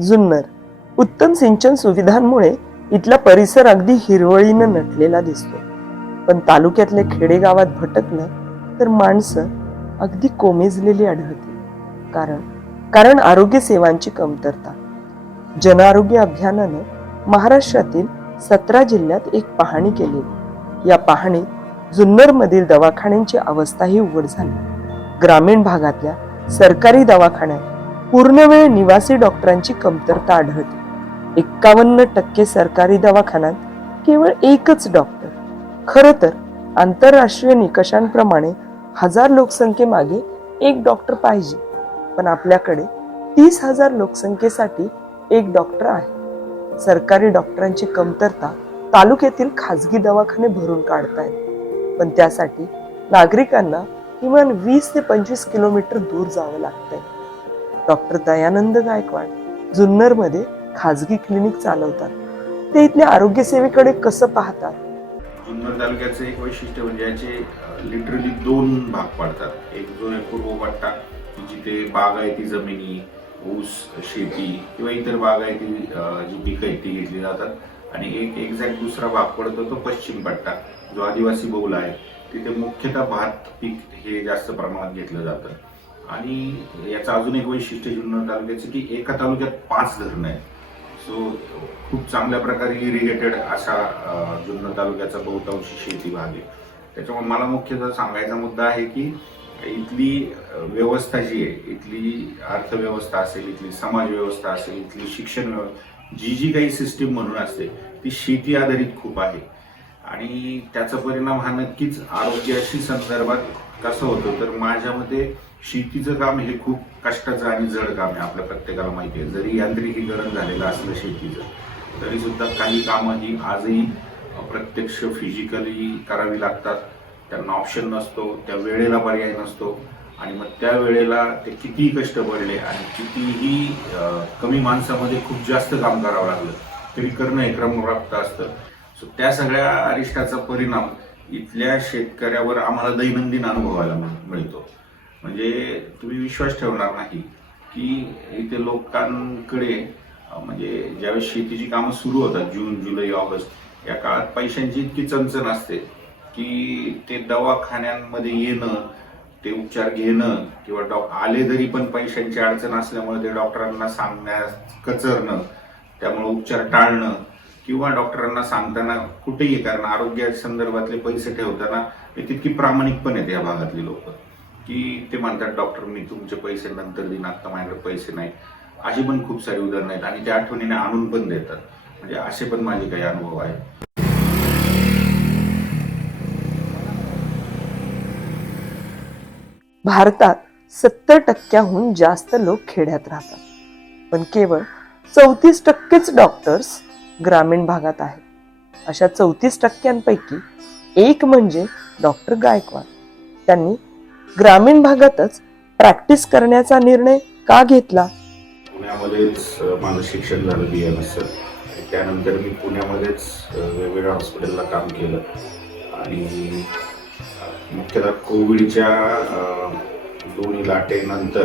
जुन्नर. उत्तम सिंचन सुविधांमुळे इथला परिसर अगदी हिरवळीनं नटलेला दिसतो. पण तालुक्यातल्या खेडेगावात भटकलं तर माणसं अगदी कोमेजलेली आढळतील. कारण कारण आरोग्य सेवांची कमतरता. जन आरोग्य अभियानानं महाराष्ट्रातील सतरा जिल्ह्यात एक पाहणी केली. या पाहणीत जुन्नरमधील दवाखान्यांची अवस्थाही उघड झाली. ग्रामीण भागातल्या सरकारी दवाखान्यात पूर्णवेळ निवासी डॉक्टरांची कमतरता आढळते. एक्कावन्न टक्के सरकारी दवाखान्यात केवळ एकच डॉक्टर. खरं तर आंतरराष्ट्रीय निकषांप्रमाणे हजार लोकसंख्येमागे एक डॉक्टर पाहिजे. पण आपल्याकडे तीस हजार लोकसंख्येसाठी एक डॉक्टर आहे. सरकारी डॉक्टरांची कमतरता तालुक्यातील खाजगी दवाखाने भरून काढतायत. पण त्यासाठी नागरिकांना किमान वीस ते पंचवीस किलोमीटर दूर जावं लागतंय. डॉक्टर दयानंद गायकवाड जुन्नरमध्ये खाजगी क्लिनिक चालवतात. ते इथल्या आरोग्य सेवेकडे कसं पाहतात? जुन्नर तालुक्याचं एक वैशिष्ट्य म्हणजे याचे लिटरली दोन भाग पडतात. एक जो आहे पूर्व पट्टा की जिथे बागायती जमिनी ऊस शेती किंवा इतर बागायती जी पिकं आहेत ती घेतली जातात. आणि एक एक्झॅक्ट दुसरा भाग पडतो तो पश्चिम पट्टा जो आदिवासी बहुल आहे. तिथे मुख्यतः भात पीक हे जास्त प्रमाणात घेतलं जातं. आणि याचं अजून एक वैशिष्ट्य जुन्नर तालुक्याचं की एका तालुक्यात पाच धरणं आहेत. सो खूप चांगल्या प्रकारे इरिगेटेड असा जुन्नर तालुक्याचा बहुतांशी शेती भाग आहे. त्याच्यामुळे मला मुख्यतः सांगायचा मुद्दा आहे की इथली व्यवस्था जी आहे इथली अर्थव्यवस्था असेल इथली समाजव्यवस्था असेल इथली शिक्षण व्यवस्था जी जी काही सिस्टीम म्हणून असते ती शेती आधारित खूप आहे. आणि त्याचा परिणाम हा नक्कीच आरोग्याशी संदर्भात कसं होतं तर माझ्या मते शेतीचं काम हे खूप कष्टाचं आणि जड काम आहे आपल्या प्रत्येकाला माहिती आहे. जरी यांत्रिकीकरण झालेलं असलं शेतीचं तरी सुद्धा काही कामं ही आजही प्रत्यक्ष फिजिकली करावी लागतात. त्यांना ऑप्शन नसतो त्या वेळेला पर्याय नसतो. आणि मग त्या वेळेला ते कितीही कष्ट पडले आणि कितीही कमी माणसामध्ये खूप जास्त काम करावं लागलं तरी करणं हे क्रमप्राप्त असतं. सो त्या सगळ्या अरिष्टाचा परिणाम इथल्या शेतकऱ्यावर आम्हाला दैनंदिन अनुभवायला मिळतो. म्हणजे तुम्ही विश्वास ठेवणार नाही की इथे लोकांकडे म्हणजे ज्यावेळेस शेतीची कामं सुरू होतात जून जुलै ऑगस्ट या काळात पैशांची इतकी चणचण असते की ते दवाखान्यांमध्ये येणं ते उपचार घेणं किंवा डॉ आले तरी पण पैशांची अडचण असल्यामुळे ते डॉक्टरांना सांगण्यास कचरणं त्यामुळे उपचार टाळणं किंवा डॉक्टरांना सांगताना कुठेही कारण आरोग्या संदर्भातले पैसे ठेवताना तितकी प्रामाणिक पण आहेत या भागातली लोक. की ते म्हणतात डॉक्टर मी तुमचे पैसे नंतर देईन आत्ता माझ्याकडे पैसे नाही. अशी पण खूप सारी उदाहरणं आहेत आणि त्या आठवणीने आणून पण देतात. म्हणजे असे पण माझे काही अनुभव आहेत. भारतात सत्तर टक्क्याहून जास्त लोक खेड्यात राहतात. पण केवळ चौतीस टक्केच डॉक्टर्स ग्रामीण भागात आहेत अशा चौतीस टक्क्यांपैकी एक म्हणजे डॉक्टर गायकवाड. त्यांनी ग्रामीण भागातच प्रॅक्टिस करण्याचा निर्णय का घेतला? पुण्यामध्येच माझं शिक्षण झालं बी एम एसचं त्यानंतर मी पुण्यामध्येच वेगवेगळ्या हॉस्पिटलला काम केलं. आणि मुख्यतः कोविडच्या दोन दोन्ही लाटेनंतर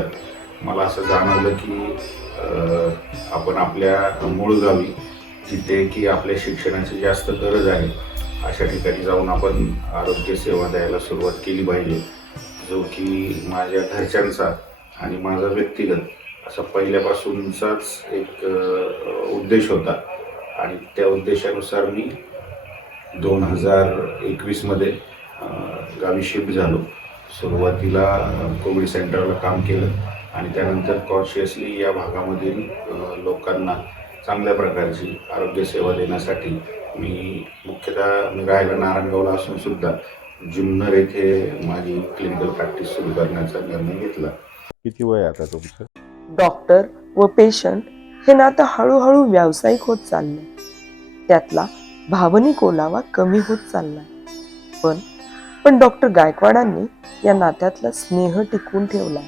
मला असं जाणवलं की आपण आपल्या मूळ गावी जिथे की आपल्या शिक्षणाची जास्त गरज आहे अशा ठिकाणी जाऊन आपण आरोग्य सेवा द्यायला सुरुवात केली पाहिजे. जो की माझ्या घरच्यांचा आणि माझा व्यक्तिगत असा पहिल्यापासूनचाच एक उद्देश होता. आणि त्या उद्देशानुसार मी दोन हजार एकवीसमध्ये गावी शिफ्ट झालो. सुरुवातीला कोविड सेंटरला काम केलं आणि त्यानंतर कॉन्शियसली या भागामधील लोकांना चांगल्या प्रकारची आरोग्य सेवा देण्यासाठी मी मुख्यतः मी राहायला नारायणगावला असून सुद्धा जुन्नर येथे माझी क्लिनिकल प्रॅक्टिस सुरू करण्याचा निर्णय घेतला. किती वय आहे आता तुमचं? डॉक्टर व पेशंट हे नातं हळूहळू व्यावसायिक होत चाललंय. त्यातला भावनिक ओलावा कमी होत चाललाय. पण पण डॉक्टर गायकवाडांनी या नात्यातला स्नेह टिकवून ठेवला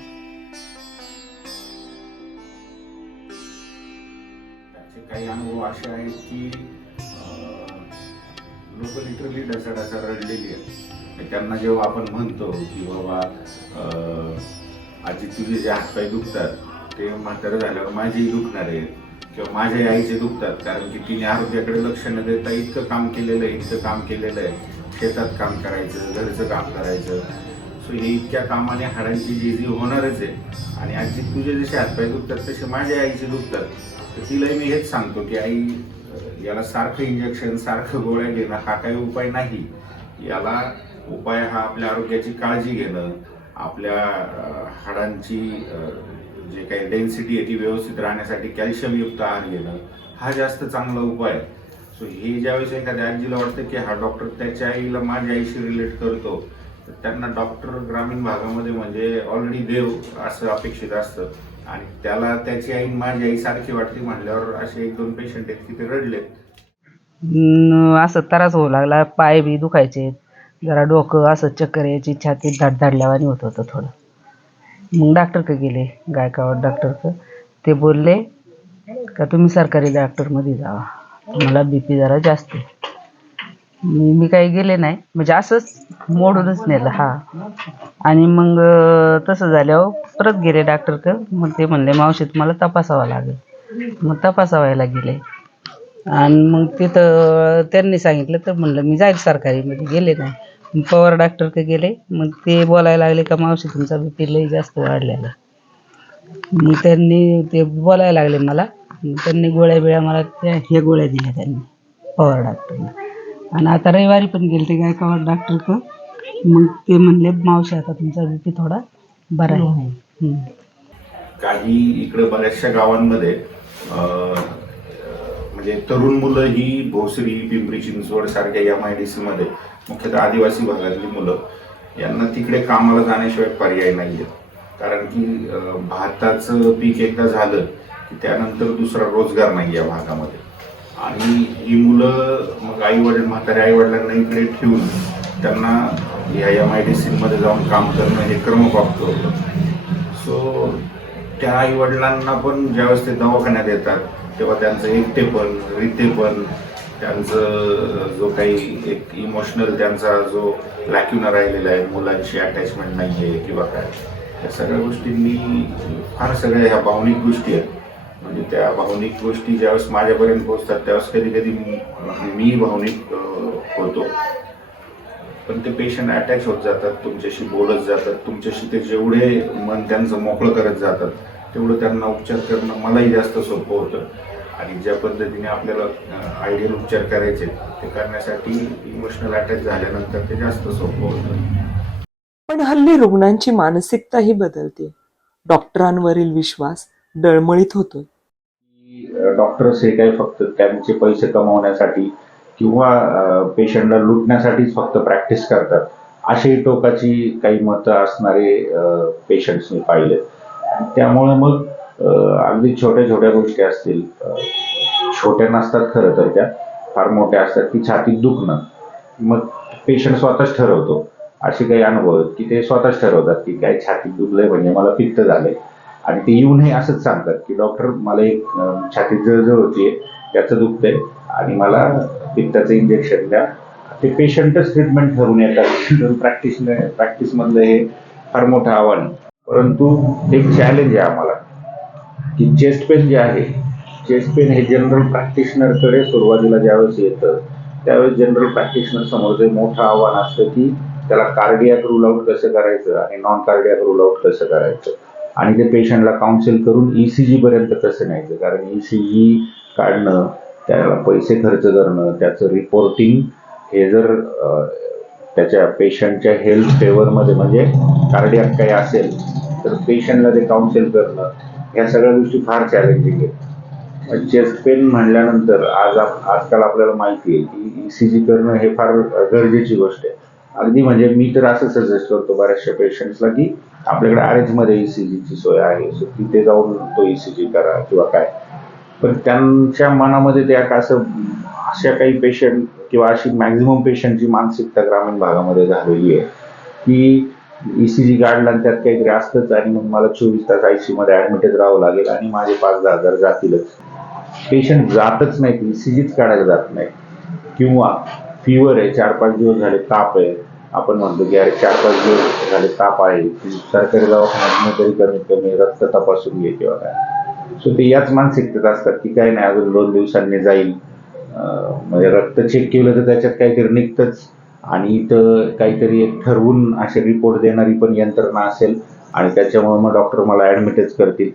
काही अनुभव असे आहेत की लोक लिटरली ढसाढसा रडलेली आहेत. त्यांना जेव्हा आपण म्हणतो की बाबा अं, आजी तुझे जे हातपाय दुखतात ते म्हातारं झाल्यावर माझेही दुखणार आहेत किंवा माझ्या आईचे दुखतात. कारण की तिने आरोग्याकडे लक्ष न देता इतकं काम केलेलं आहे इतकं काम केलेलं आहे. शेतात काम करायचं घरचं काम करायचं. सो हे इतक्या कामाने हाडांची जी होणारच आहे. आणि आजी तुझे जसे हातपाय दुखतात तसे माझ्या आईचे दुखतात. तर तिलाही मी हेच सांगतो की आई याला सारखं इंजेक्शन सारखं गोळ्या घेणं हा काही उपाय नाही. याला उपाय हा आपल्या आरोग्याची काळजी घेणं आपल्या हाडांची जे काही डेन्सिटी आहे ती व्यवस्थित राहण्यासाठी कॅल्शियमयुक्त आहार घेणं हा जास्त चांगला उपाय आहे. सो हे ज्यावेळेस एखाद्या आजीला वाटतं की हा डॉक्टर त्याच्या आईला माझ्या आईशी रिलेट करतो तर त्यांना डॉक्टर ग्रामीण भागामध्ये म्हणजे ऑलरेडी देव असं अपेक्षित असतं. आणि त्याला त्याची आई माझी आई सारखी वाटली म्हणल्यावर असे एक दोन पेशंट आहेत की ते रडलेत. न असं त्रास होऊ लागला. पाय बी दुखायचे. जरा डोकं असं चक्कर यायची. छातीत धाड धाडल्यावानी होत होतं थोडं. मग डॉक्टरकडे गेले. गायकावाड डॉक्टरकडं ते बोलले का तुम्ही सरकारी डॉक्टरमध्ये जावा. तुम्हाला बी पी जरा जास्त आहे. मी मी काही गेले नाही. म्हणजे असंच मोडूनच नेलं हा. आणि मग तसं झाल्यावर परत गेले डॉक्टरकडं मग ते म्हणले मावशी तुम्हाला तपासावं लागेल. मग तपासावायला गेले. आणि मग तिथं त्यांनी सांगितलं तर म्हणलं मी जाईल सरकारीमध्ये. गेले नाही. पवार डॉक्टरकडे गेले. मग ते बोलायला लागले का मावशी तुमचा बी पी लई जास्त वाढलेला. मग त्यांनी ते बोलायला लागले मला. त्यांनी गोळ्या बिळ्या मला त्या हे गोळ्या दिल्या त्यांनी पवार डॉक्टरने आणि आता रविवारी पण गेले ते गायकवाड डॉक्टरकडं. मग ते म्हणले मावशी आता तुमचा बी पी थोडा बरा आहे. हम्म. काही इकडे बऱ्याचशा गावांमध्ये म्हणजे तरुण मुलं ही भोसरी पिंपरी चिंचवड सारख्या एम आय डी सी मध्ये मुख्यतः आदिवासी भागातली मुलं यांना तिकडे कामाला जाण्याशिवाय पर्याय नाही आहे कारण की भाताचं पीक एकदा झालं की त्यानंतर दुसरा रोजगार नाही या भागामध्ये. आणि ही मुलं मग आई वडील म्हातारे आई वडिलांना इकडे ठेवून त्यांना या एम आय डी सीमध्ये जाऊन काम करणं हे क्रमप्राप्त होतं सो त्या आई वडिलांना पण ज्यावेळेस ते दवाखान्यात येतात तेव्हा त्यांचं एकटेपण रितेपण त्यांचं जो काही एक इमोशनल त्यांचा जो लॅक्युना राहिलेला आहे मुलांशी अटॅचमेंट नाही आहे किंवा काय या सगळ्या गोष्टींनी फार सगळ्या ह्या भावनिक गोष्टी आहेत. म्हणजे त्या भावनिक गोष्टी ज्यावेळेस माझ्यापर्यंत पोहोचतात त्यावेळेस कधी कधी मी भावनिक होतो. पण ते पेशंट अटॅच होत जातात तुमच्याशी बोलत जातात तुमच्याशी ते जेवढे मन त्यांचं मोकळं करत जातात तेवढं त्यांना उपचार करणं मलाही जास्त सोपं होतं. आणि ज्या पद्धतीने आपल्याला आयडियल उपचार करायचे ते करण्यासाठी इमोशनल अटॅच झाल्यानंतर ते जास्त सोपं होतं. पण हल्ली रुग्णांची मानसिकताही बदलते. डॉक्टरांवरील विश्वास डळमळीत होतोय. डॉक्टर्स हे काही फक्त त्यांचे पैसे कमवण्यासाठी किंवा पेशंटला लुटण्यासाठीच फक्त प्रॅक्टिस करतात. अशी टोकाची काही मतं असणारे पेशंट्स मी पाहिले. त्यामुळे मग अगदी छोट्या छोट्या गोष्टी असतील. छोट्या नसतात खरं तर त्या. फार मोठ्या असतात. की छातीत दुखणं. मग पेशंट स्वतःच ठरवतो. असे काही अनुभव आहेत की ते स्वतःच ठरवतात की काय छातीत दुखलंय म्हणजे मला पित्त झालंय. आणि ते येऊनही असंच सांगतात की डॉक्टर मला एक अं, छातीत जळजळ होतीये त्याचं दुखतंय आणि मला पित्ताचं इंजेक्शन द्या. ते पेशंटच ट्रीटमेंट ठरवून येतात. प्रॅक्टिस प्रॅक्टिसमधलं हे फार मोठं आव्हान. परंतु एक चॅलेंज आहे आम्हाला की चेस्ट पेन जे आहे चेस्ट पेन हे जनरल प्रॅक्टिशनरकडे सुरुवातीला ज्यावेळेस येतं त्यावेळेस जनरल प्रॅक्टिशनर समोर जे मोठं आव्हान असतं की त्याला कार्डियाक रूल आउट कसं करायचं आणि नॉन कार्डियाक रूल आउट कसं करायचं. आणि ते पेशंटला काउन्सिल करून ई सी जी पर्यंत कसं न्यायचं कारण ई सी जी काढणं त्याला पैसे खर्च करणं त्याचं रिपोर्टिंग हे जर त्याच्या पेशंटच्या हेल्थ फेवरमध्ये म्हणजे कार्डियाक काही असेल तर पेशंटला ते काउन्सिल करणं ह्या सगळ्या गोष्टी फार चॅलेंजिंग आहेत. चेस्ट पेन म्हणल्यानंतर आज आजकाल आपल्याला माहिती आहे की ई सी जी करणं हे फार गरजेची गोष्ट आहे. अगदी म्हणजे मी तर असं सजेस्ट करतो बऱ्याचशा पेशंट्सला की आपल्याकडे आरमध्ये ई सी जीची सोय आहे सो तिथे जाऊन तो ई सी जी करा किंवा काय. पण त्यांच्या मनामध्ये त्या का असं अशा काही पेशंट किंवा अशी मॅक्झिमम पेशंटची मानसिकता ग्रामीण भागामध्ये झालेली आहे की ई सी जी काढला आणि त्यात काहीतरी असतंच आणि मग मला चोवीस तास आय सी मध्ये ऍडमिटेड राहावं लागेल आणि माझे पाच दहा हजार जातीलच. पेशंट जातच नाहीत ई सी जीच काढायला जात नाही किंवा फिवर आहे चार पाच दिवस झाले ताप आहे. आपण म्हणतो की अरे चार पाच दिवस झाले ताप आहे. सरकारी दवाखान्यात तरी कमीत कमी रक्त तपासून घे किंवा काय सो ते याच मानसिकतेत असतात की काही नाही अजून दोन दिवसांनी जाईल. म्हणजे रक्त चेक केलं तर त्याच्यात काहीतरी निघतंच. आणि इथं काहीतरी एक ठरवून असे रिपोर्ट देणारी पण यंत्रणा असेल आणि त्याच्यामुळे मग डॉक्टर मला ॲडमिटच करतील.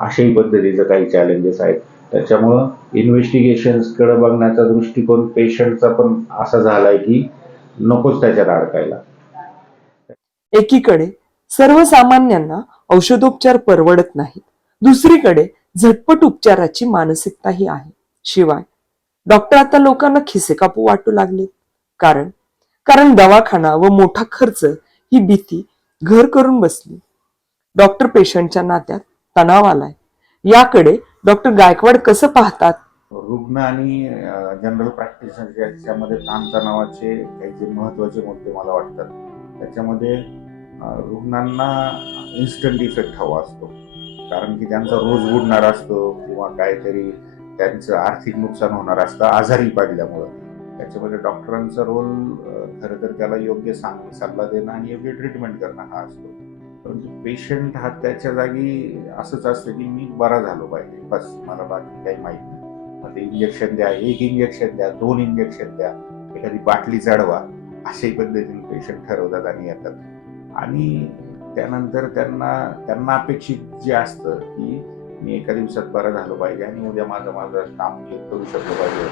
अशाही पद्धतीचं काही चॅलेंजेस आहेत. त्याच्यामुळं इन्व्हेस्टिगेशन्सकडे बघण्याचा दृष्टिकोन पेशंटचा पण असा झालाय की नकोच त्याच्यात अडकायला. एकीकडे सर्वसामान्यांना औषधोपचार परवडत नाही दुसरीकडे झटपट उपचाराची मानसिकताही आहे. शिवाय डॉक्टर आता लोकांना खिसेकापू वाटू लागले. कारण कारण दवाखाना व मोठा खर्च ही भीती घर करून बसली. डॉक्टर पेशंटच्या नात्यात तणाव आलाय. याकडे डॉक्टर गायकवाड कसं पाहतात? रुग्ण आणि जनरल प्रॅक्टिशनर याच्यामध्ये ताणतणावाचे काही जे महत्त्वाचे मुद्दे मला वाटतात त्याच्यामध्ये रुग्णांना इन्स्टंट इफेक्ट हवा असतो. कारण की त्यांचा रोज बुडणार असतो किंवा काहीतरी त्यांचं आर्थिक नुकसान होणार असतं आजारी पडल्यामुळं. त्याच्यामध्ये डॉक्टरांचा रोल खरं तर त्याला योग्य सांग सल्ला देणं आणि योग्य ट्रीटमेंट करणं हा असतो. म्हणजे परंतु पेशंट हा त्याच्या जागी असंच असतं की मी बरा झालो पाहिजे. बस मला बाकी काही माहीत नाही. मग ते इंजेक्शन द्या एक इंजेक्शन द्या दोन इंजेक्शन द्या. एखादी बाटली चढवा. अशाही पद्धतीने पेशंट ठरवतात आणि येतात. आणि त्यानंतर त्यांना त्यांना अपेक्षित जे असतं की मी एका दिवसात बरं झालं पाहिजे आणि उद्या माझं माझं काम करू शकलो पाहिजे.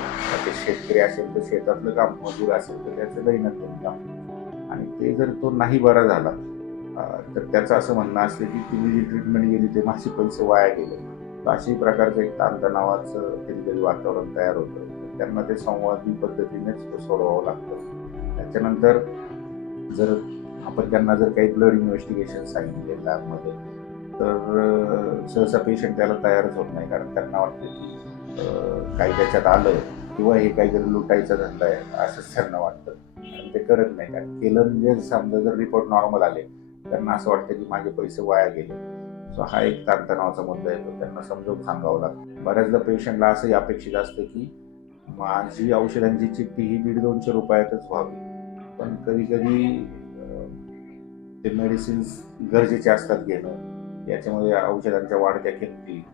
ते शेतकरी असेल तर शेतातलं काम मजूर असेल तर त्याचं दैनंदिन काम. आणि ते जर तो नाही बरा झाला तर त्याचं असं म्हणणं असतं की तुम्ही जी ट्रीटमेंट गेली ते माझे पैसे वाया गेले. तर अशाही प्रकारचं एक ताणतणावाचं कधी वातावरण तयार होतं. त्यांना ते संवादी पद्धतीनेच सोडवावं लागतं. त्याच्यानंतर जर आपण त्यांना जर काही ब्लड इन्व्हेस्टिगेशन सांगितले लॅबमध्ये तर सहसा पेशंट त्याला तयारच होत नाही कारण त्यांना वाटतं की काही त्याच्यात आलं किंवा हे काहीतरी लुटायचा धंदा आहे असंच त्यांना वाटतं. आणि ते करत नाही. कारण केलं म्हणजे समजा जर रिपोर्ट नॉर्मल आले त्यांना असं वाटतं की माझे पैसे वाया गेले. सो हा एक ताणतणावाचा मुद्दा येतो. त्यांना समजावून सांगावं लागतं. बऱ्याचदा पेशंटला असंही अपेक्षित असतं की माझी औषधांची चिठ्ठी ही दीड दोनशे रुपयातच व्हावी. पण कधी कधी ते मेडिसिन्स गरजेचे असतात घेणं. याच्यामध्ये औषधांच्या वाढत्या किमती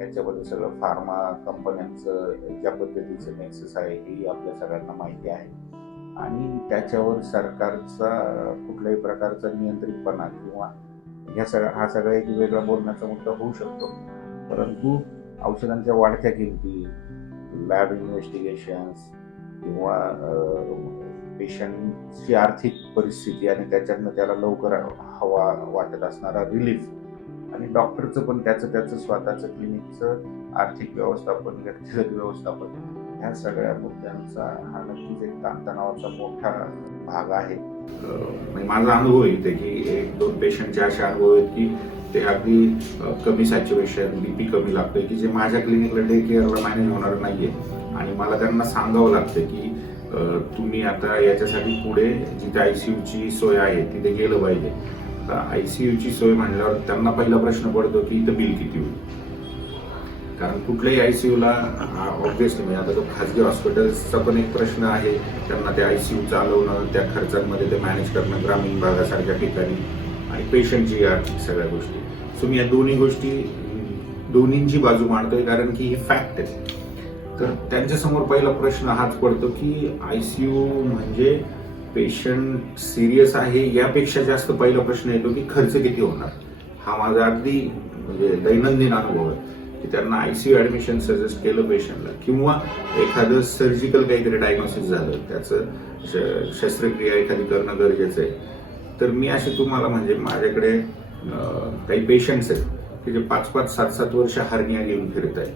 याच्यामध्ये सगळं फार्मा कंपन्यांचं ज्या पद्धतीचं नेक्सेस आहे ही आपल्या सगळ्यांना माहिती आहे. आणि त्याच्यावर सरकारचा कुठल्याही प्रकारचा नियंत्रितपणा किंवा ह्या सगळ्या हा सगळा एक वेगळा बोलण्याचा मुद्दा होऊ शकतो. परंतु औषधांच्या वाढत्या किमती लॅब इन्व्हेस्टिगेशन्स किंवा पेशंटची आर्थिक परिस्थिती आणि त्याच्यातनं त्याला लवकर हवा वाटत असणारा रिलीफ आणि डॉक्टरचं पण त्याचं त्याचं स्वतःचं क्लिनिकचं आर्थिक व्यवस्थापन व्यक्तिगत व्यवस्थापन ह्या सगळ्या मुद्द्यांचा हा नक्कीच एक ताणतणावाचा मोठा भाग आहे. म्हणजे माझा अनुभव इथे की एक दोन पेशंटचे असे अनुभव आहेत की ते अगदी कमी सॅच्युरेशन बीपी कमी लागतोय की जे माझ्या क्लिनिकला डे केअरला मॅनेज होणार नाहीये. आणि मला त्यांना सांगावं लागतं की तुम्ही आता याच्यासाठी पुढे जिथे यूची सोय आहे तिथे गेलं पाहिजे. आता यूची सोय म्हणल्यावर त्यांना पहिला प्रश्न पडतो की इथं बिल किती होईल? कारण कुठल्याही आय सी यूला ऑब्विसली म्हणजे आता तो खाजगी हॉस्पिटल्सचा पण एक प्रश्न आहे. त्यांना ते आय सी यू चालवणं त्या खर्चांमध्ये ते मॅनेज करणं ग्रामीण भागासारख्या ठिकाणी आणि पेशंटची आर्थिक सगळ्या गोष्टी. सो मी या दोन्ही गोष्टी दोन्हींची बाजू मांडतोय कारण की ही फॅक्ट आहे. तर त्यांच्यासमोर पहिला प्रश्न हाच पडतो की आय सी यू म्हणजे पेशंट सिरियस आहे यापेक्षा जास्त पहिला प्रश्न येतो की खर्च किती होणार? हा माझा अगदी म्हणजे दैनंदिन अनुभव आहे. की त्यांना यू ॲडमिशन सजेस्ट केलं पेशंटला किंवा एखादं सर्जिकल काहीतरी डायग्नोसिस झालं त्याचं श- शस्त्रक्रिया एखादी करणं गरजेचं आहे. तर मी असे तुम्हाला म्हणजे माझ्याकडे काही पेशंट्स आहेत की जे पाच पाच सात सात वर्ष हरनिया घेऊन फिरत आहेत.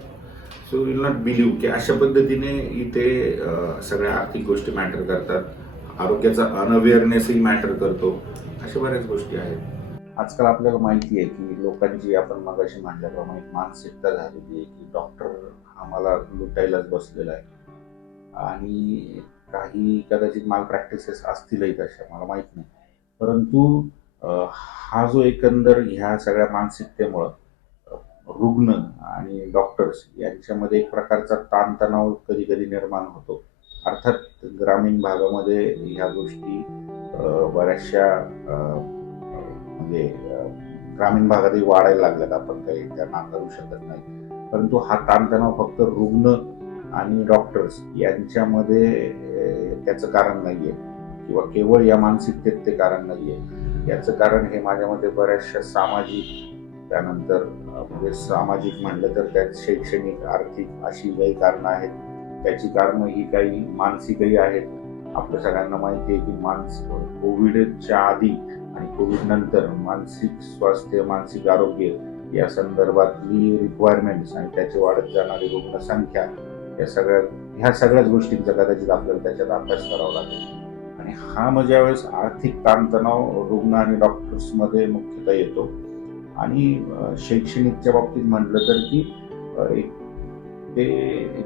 सो विल नॉट बिलीव्ह की अशा पद्धतीने इथे सगळ्या आर्थिक गोष्टी मॅटर करतात. आरोग्याचा अनअवेअरनेसही मॅटर करतो. अशा बऱ्याच गोष्टी आहेत. आजकाल आपल्याला माहिती आहे की लोकांची आपण मगाशी म्हटल्याप्रमाणे मानसिकता झालेली आहे की डॉक्टर आम्हाला लुटायलाच बसलेला आहे. आणि काही कदाचित माल प्रॅक्टिसेस असतीलही तशा मला माहीत नाही. परंतु हा जो एकंदर ह्या सगळ्या मानसिकतेमुळं रुग्ण आणि डॉक्टर्स यांच्यामध्ये एक प्रकारचा ताणतणाव कधी कधी निर्माण होतो. अर्थात ग्रामीण भागामध्ये ह्या गोष्टी बऱ्याचशा म्हणजे ग्रामीण भागातही वाढायला लागल्यात आपण काही त्या नाकारू शकत नाही. परंतु हा ताणतणाव फक्त रुग्ण आणि डॉक्टर्स यांच्यामध्ये त्याचं कारण नाही आहे किंवा केवळ या मानसिकतेत ते कारण आहे याचं कारण हे माझ्यामध्ये बऱ्याचशा सामाजिक त्यानंतर म्हणजे सामाजिक म्हणलं तर त्यात शैक्षणिक आर्थिक अशी काही कारणं आहेत. त्याची कारणं ही काही मानसिकही आहेत. आपल्या सगळ्यांना माहिती आहे की मानस कोविडच्या आधी आणि कोविड नंतर मानसिक स्वास्थ्य मानसिक आरोग्य या संदर्भातली रिक्वायरमेंट्स आणि त्याची वाढत जाणारी रुग्णसंख्या या सगळ्या ह्या सगळ्याच गोष्टींचा कदाचित आपल्याला त्याच्यात अभ्यास करावा लागेल. आणि हा म्हणजे मग ज्यावेळेस आर्थिक ताणतणाव रुग्ण आणि डॉक्टर्समध्ये मुख्यतः येतो. आणि शैक्षणिकच्या बाबतीत म्हटलं तर की एक ते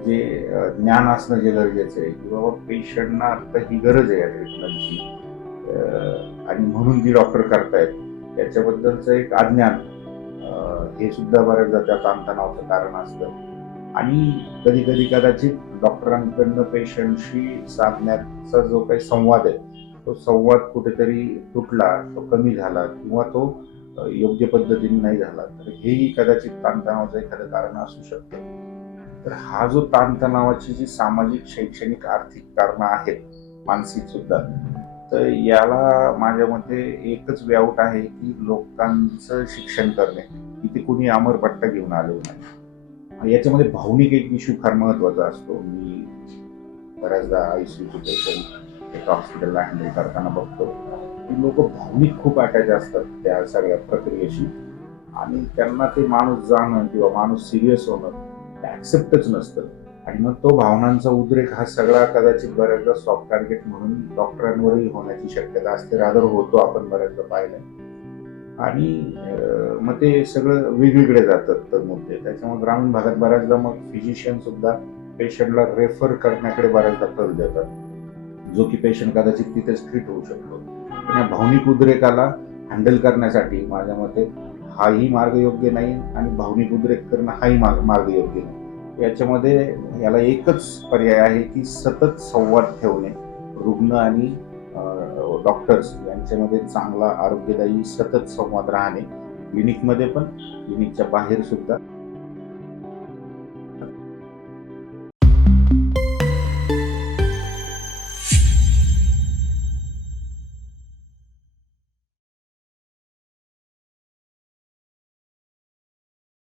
जे ज्ञान असणं जे गरजेचं आहे की बाबा पेशंटना आता ही गरज आहे या ट्रीटमेंटची आणि म्हणून जी डॉक्टर करतायत याच्याबद्दलचं एक अज्ञान हे सुद्धा बऱ्याचदा त्या ताणतणावाचं कारण असतं. आणि कधी कधी कदाचित डॉक्टरांकडनं पेशंटशी साधण्याचा जो काही संवाद आहे तो संवाद कुठेतरी तुटला तो कमी झाला किंवा तो योग्य पद्धतीने नाही झाला तर हेही कदाचित ताणतणावाचं एखादं कारण असू शकतं. तर हा जो ताणतणावाची जी सामाजिक शैक्षणिक आर्थिक कारणं आहेत मानसिक सुद्धा तर याला माझ्या मते एकच व्याऊट आहे की लोकांचं शिक्षण करणे की ते कुणी अमरपट्टा घेऊन आलेलं नाही आणि याच्यामध्ये भावनिक एक इश्यू फार महत्त्वाचा असतो. मी बऱ्याचदा आयसीयूचे पेशंट एका हॉस्पिटलला हँडल करताना बघतो. की लोक भावनिक खूप अटॅच असतात त्या सगळ्या प्रक्रियेशी. आणि त्यांना ते माणूस जाणं किंवा माणूस सिरियस होणं ते ऍक्सेप्टच नसतं. आणि मग तो भावनांचा उद्रेक हा सगळा कदाचित बऱ्याचदा सॉफ्ट टार्गेट म्हणून डॉक्टरांवरही होण्याची शक्यता असते. रादर होतो आपण बऱ्याचदा पाहिलं आणि मग ते सगळं वेगवेगळे जातात तर मुद्दे. त्याच्यामुळे ग्रामीण भागात बऱ्याचदा मग फिजिशियन सुद्धा पेशंटला रेफर करण्याकडे बऱ्याचदा कल देतात. जो की पेशंट कदाचित तिथेच ट्रीट होऊ शकतो. पण या भावनिक उद्रेकाला हँडल करण्यासाठी माझ्या मते हाही मार्ग योग्य नाही आणि भावनिक उद्रेक करणं हाही मार्ग मार्ग योग्य नाही. याच्यामध्ये याला एकच पर्याय आहे की सतत संवाद ठेवणे. रुग्ण आणि डॉक्टर्स यांच्यामध्ये चांगला आरोग्यदायी सतत संवाद राहणे. क्लिनिकमध्ये पण क्लिनिकच्या बाहेर सुद्धा.